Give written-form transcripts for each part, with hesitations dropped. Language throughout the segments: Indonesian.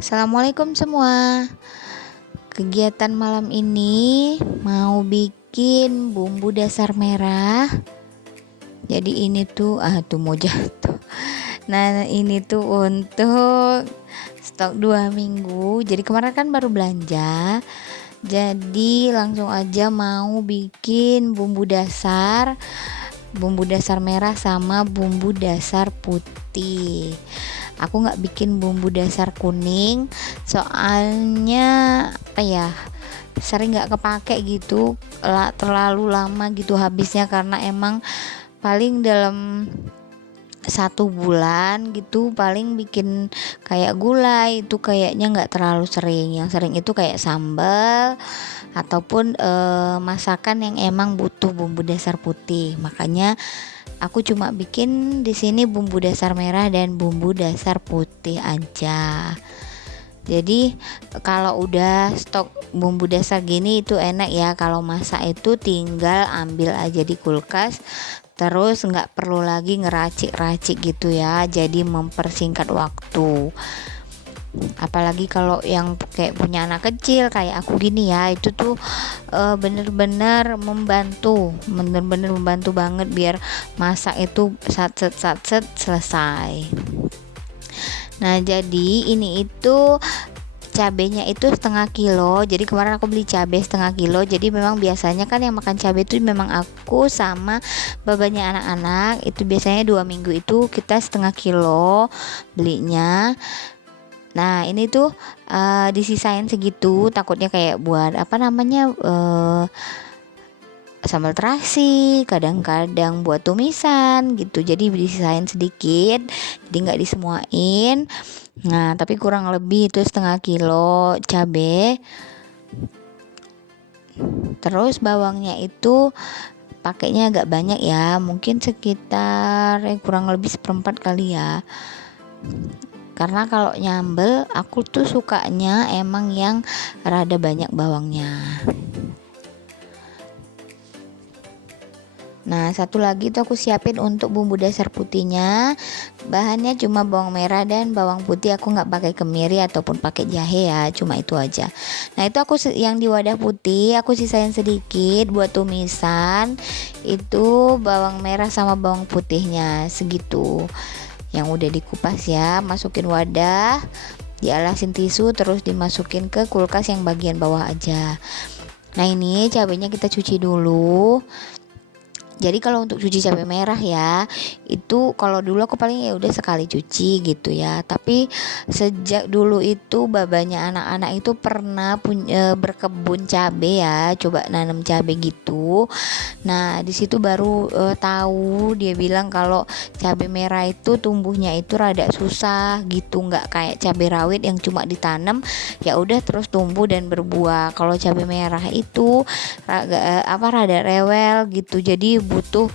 Assalamualaikum semua. Kegiatan malam ini mau bikin bumbu dasar merah. Jadi ini tuh tuh mau jatuh. Nah, ini tuh untuk stok 2 minggu. Jadi kemarin kan baru belanja. Jadi langsung aja mau bikin bumbu dasar merah sama bumbu dasar putih. Aku nggak bikin bumbu dasar kuning soalnya sering nggak kepake gitu, terlalu lama gitu habisnya, karena emang paling dalam 1 bulan gitu paling bikin kayak gulai itu kayaknya nggak terlalu sering. Yang sering itu kayak sambal ataupun masakan yang emang butuh bumbu dasar putih. Makanya aku cuma bikin di sini bumbu dasar merah dan bumbu dasar putih aja. Jadi kalau udah stok bumbu dasar gini itu enak ya, kalau masak itu tinggal ambil aja di kulkas, terus nggak perlu lagi ngeracik-racik gitu ya, jadi mempersingkat waktu. Apalagi kalau yang kayak punya anak kecil kayak aku gini ya, itu tuh bener-bener membantu banget biar masak itu satset selesai. Nah, jadi ini itu cabenya itu setengah kilo. Jadi kemarin aku beli cabai setengah kilo. Jadi memang biasanya kan yang makan cabai itu memang aku sama babanya anak-anak. Itu biasanya 2 minggu itu kita setengah kilo belinya. Nah, ini tuh disisain segitu, takutnya kayak buat sambal terasi, kadang-kadang buat tumisan gitu. Jadi disisain sedikit, jadi nggak disemuain. Nah, tapi kurang lebih itu setengah kilo cabai. Terus bawangnya itu pakainya agak banyak ya, mungkin sekitar kurang lebih 1/4 kali ya. Karena kalau nyambel aku tuh sukanya emang yang rada banyak bawangnya. Nah, satu lagi tuh aku siapin untuk bumbu dasar putihnya. Bahannya cuma bawang merah dan bawang putih, aku nggak pakai kemiri ataupun pakai jahe ya, cuma itu aja. Nah, itu aku yang di wadah putih aku sisain sedikit buat tumisan. Itu bawang merah sama bawang putihnya segitu. Yang udah dikupas ya, masukin wadah, dialasin tisu, terus dimasukin ke kulkas yang bagian bawah aja. Nah, ini cabenya kita cuci dulu. Jadi kalau untuk cuci cabai merah ya, itu kalau dulu aku paling ya udah sekali cuci gitu ya. Tapi sejak dulu itu babanya anak-anak itu pernah punya berkebun cabai ya, coba nanam cabai gitu. Nah, di situ baru tahu, dia bilang kalau cabai merah itu tumbuhnya itu rada susah gitu, nggak kayak cabai rawit yang cuma ditanam ya udah terus tumbuh dan berbuah. Kalau cabai merah itu rada rewel gitu, jadi butuh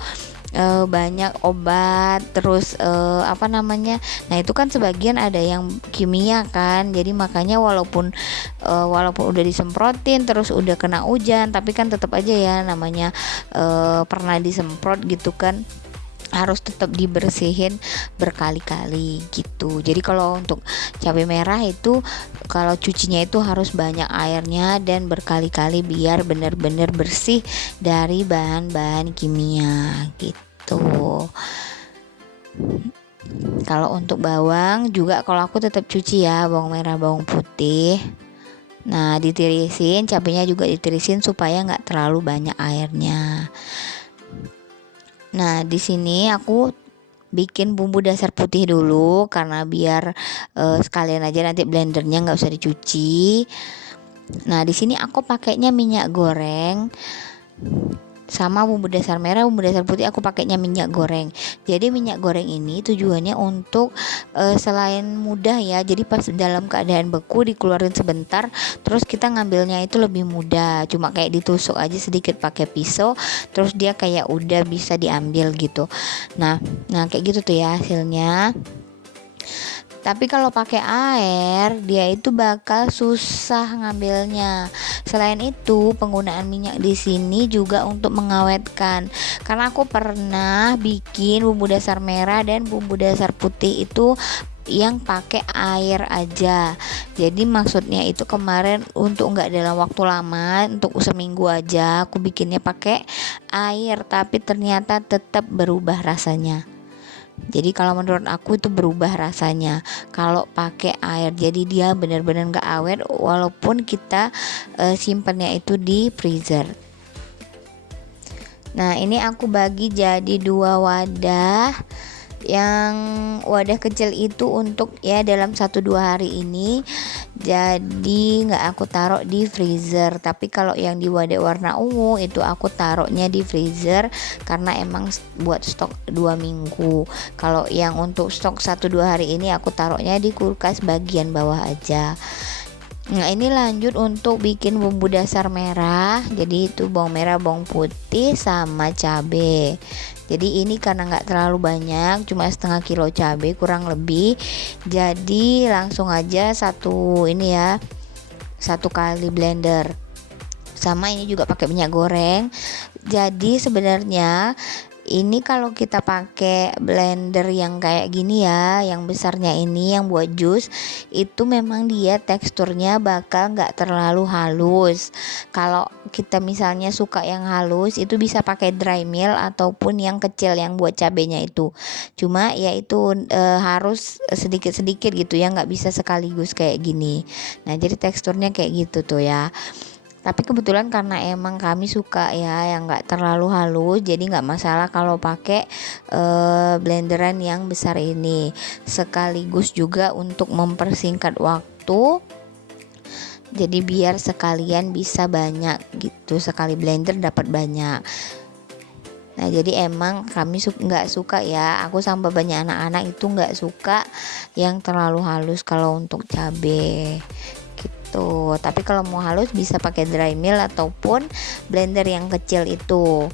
banyak obat, terus nah itu kan sebagian ada yang kimia kan, jadi makanya walaupun udah disemprotin terus udah kena hujan, tapi kan tetap aja ya namanya pernah disemprot gitu kan, harus tetap dibersihin berkali-kali gitu. Jadi kalau untuk cabai merah itu kalau cucinya itu harus banyak airnya dan berkali-kali biar benar-benar bersih dari bahan-bahan kimia gitu. Kalau untuk bawang juga kalau aku tetap cuci ya, bawang merah, bawang putih. Nah, ditirisin, cabenya juga ditirisin supaya nggak terlalu banyak airnya. Nah, di sini aku bikin bumbu dasar putih dulu karena biar sekalian aja nanti blendernya nggak usah dicuci. Nah, di sini aku pakainya minyak goreng sama bumbu dasar merah, bumbu dasar putih aku pakainya minyak goreng. Jadi minyak goreng ini tujuannya untuk selain mudah ya, jadi pas dalam keadaan beku dikeluarin sebentar, terus kita ngambilnya itu lebih mudah. Cuma kayak ditusuk aja sedikit pakai pisau, terus dia kayak udah bisa diambil gitu. Nah kayak gitu tuh ya hasilnya. Tapi kalau pakai air, dia itu bakal susah ngambilnya. Selain itu, penggunaan minyak di sini juga untuk mengawetkan. Karena aku pernah bikin bumbu dasar merah dan bumbu dasar putih itu yang pakai air aja. Jadi maksudnya itu kemarin untuk nggak dalam waktu lama, untuk seminggu aja aku bikinnya pakai air, tapi ternyata tetap berubah rasanya. Jadi kalau menurut aku itu berubah rasanya kalau pakai air. Jadi dia benar-benar nggak awet walaupun kita simpennya itu di freezer. Nah, ini aku bagi jadi 2 wadah. Yang wadah kecil itu untuk ya dalam 1-2 hari ini, jadi nggak aku taruh di freezer. Tapi kalau yang di wadah warna ungu itu aku taruhnya di freezer karena emang buat stok 2 minggu. Kalau yang untuk stok 1-2 hari ini aku taruhnya di kulkas bagian bawah aja. Nah, ini lanjut untuk bikin bumbu dasar merah. Jadi itu bawang merah, bawang putih sama cabai. Jadi ini karena nggak terlalu banyak, cuma setengah kilo cabai kurang lebih. Jadi langsung aja satu ini ya, 1 kali blender. Sama ini juga pakai minyak goreng. Jadi sebenarnya ini kalau kita pakai blender yang kayak gini ya, yang besarnya ini yang buat jus, itu memang dia teksturnya bakal nggak terlalu halus. Kalau kita misalnya suka yang halus, itu bisa pakai dry mill ataupun yang kecil yang buat cabenya itu. Cuma ya itu harus sedikit-sedikit gitu ya, nggak bisa sekaligus kayak gini. Nah, jadi teksturnya kayak gitu tuh ya. Tapi kebetulan karena emang kami suka ya yang nggak terlalu halus, jadi nggak masalah kalau pakai blenderan yang besar ini. Sekaligus juga untuk mempersingkat waktu. Jadi biar sekalian bisa banyak gitu, sekali blender dapat banyak. Nah, jadi emang kami nggak suka ya, aku sama banyak anak-anak itu nggak suka yang terlalu halus kalau untuk cabai. Tapi kalau mau halus bisa pakai dry mill ataupun blender yang kecil itu.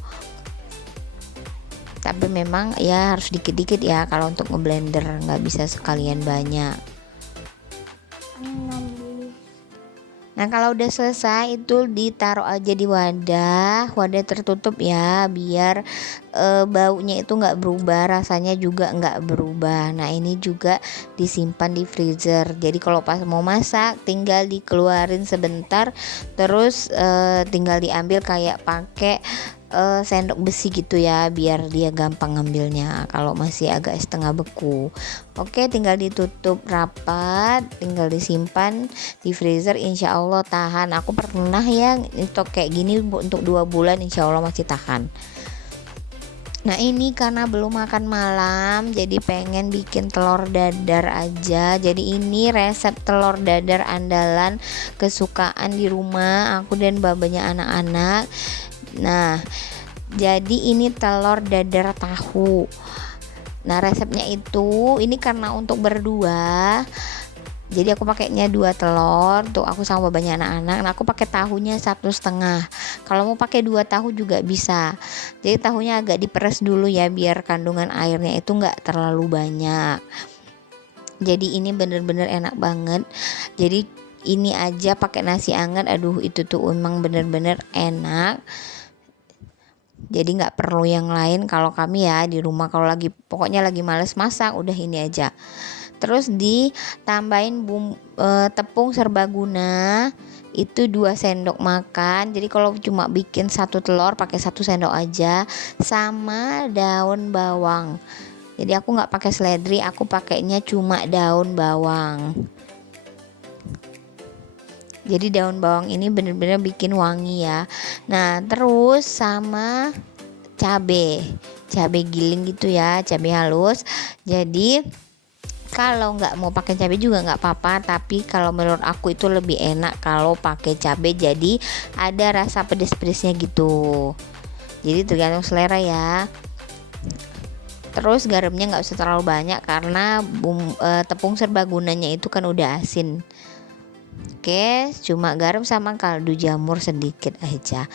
Tapi memang ya harus dikit-dikit ya kalau untuk ngeblender, nggak bisa sekalian banyak. Nah, kalau udah selesai itu ditaruh aja di wadah tertutup ya, biar baunya itu nggak berubah, rasanya juga nggak berubah. Nah, ini juga disimpan di freezer. Jadi kalau pas mau masak tinggal dikeluarin sebentar, terus tinggal diambil kayak pakai sendok besi gitu ya, biar dia gampang ngambilnya kalau masih agak setengah beku. Oke, tinggal ditutup rapat, tinggal disimpan di freezer, insya Allah tahan. Aku pernah ya stok kayak gini untuk 2 bulan, insya Allah masih tahan. Nah, ini karena belum makan malam, jadi pengen bikin telur dadar aja. Jadi ini resep telur dadar andalan kesukaan di rumah aku dan babanya anak-anak. Nah, jadi ini telur dadar tahu. Nah, resepnya itu ini karena untuk berdua, jadi aku pakainya 2 telur tuh, aku sama banyak anak-anak. Nah, aku pakai tahunya 1,5. Kalau mau pakai 2 tahu juga bisa. Jadi tahunya agak diperes dulu ya, biar kandungan airnya itu nggak terlalu banyak. Jadi ini bener-bener enak banget. Jadi ini aja pakai nasi anget, aduh itu tuh emang bener-bener enak. Jadi nggak perlu yang lain kalau kami ya di rumah, kalau lagi pokoknya lagi males masak udah ini aja. Terus ditambahin tepung serbaguna itu 2 sendok makan. Jadi kalau cuma bikin 1 telur pakai 1 sendok aja, sama daun bawang. Jadi aku nggak pakai seledri, aku pakainya cuma daun bawang. Jadi daun bawang ini bener-bener bikin wangi ya. Nah, terus sama cabai giling gitu ya, cabai halus. Jadi kalau nggak mau pakai cabai juga nggak apa-apa, tapi kalau menurut aku itu lebih enak kalau pakai cabai, jadi ada rasa pedes-pedesnya gitu. Jadi tergantung selera ya. Terus garamnya nggak usah terlalu banyak karena tepung serbagunanya itu kan udah asin. Oke, cuma garam sama kaldu jamur sedikit aja.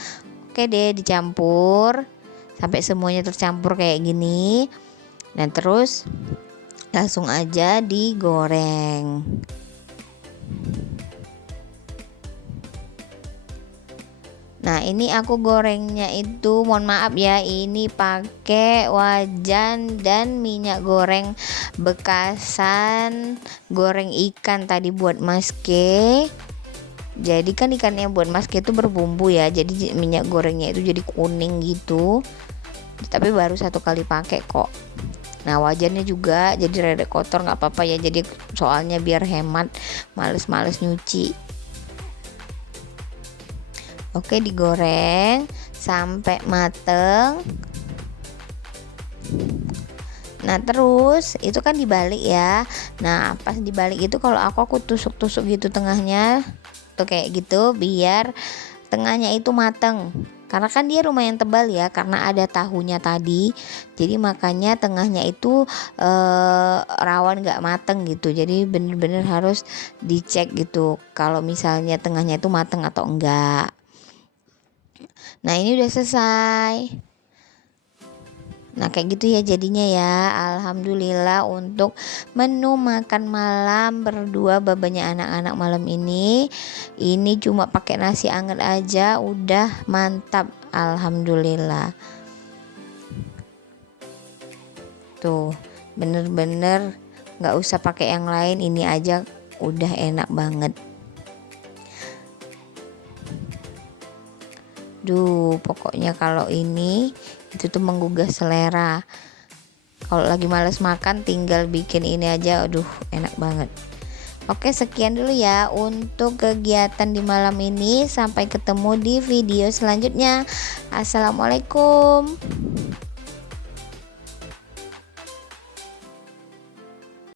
Oke deh, dicampur sampai semuanya tercampur kayak gini. Dan terus langsung aja digoreng. Nah ini aku gorengnya itu, mohon maaf ya, ini pakai wajan dan minyak goreng bekasan goreng ikan tadi buat maske. Jadi kan ikannya buat maske itu berbumbu ya, jadi minyak gorengnya itu jadi kuning gitu, tapi baru 1 kali pakai kok. Nah wajannya juga jadi rada kotor, nggak apa-apa ya, jadi soalnya biar hemat, males-males nyuci. Oke, digoreng sampai mateng. Nah terus itu kan dibalik ya. Nah pas dibalik itu kalau aku tusuk-tusuk gitu tengahnya tuh kayak gitu, biar tengahnya itu mateng. Karena kan dia lumayan tebal ya, karena ada tahunya tadi, jadi makanya tengahnya itu rawan nggak mateng gitu. Jadi bener-bener harus dicek gitu kalau misalnya tengahnya itu mateng atau enggak. Nah ini udah selesai. Nah kayak gitu ya jadinya ya. Alhamdulillah untuk menu makan malam berdua babanya anak-anak malam ini cuma pakai nasi anget aja udah mantap. Alhamdulillah. Tuh bener-bener gak usah pakai yang lain, ini aja udah enak banget. Duh pokoknya kalau ini itu tuh menggugah selera. Kalau lagi males makan tinggal bikin ini aja, aduh enak banget. Oke sekian dulu ya untuk kegiatan di malam ini, sampai ketemu di video selanjutnya. Assalamualaikum.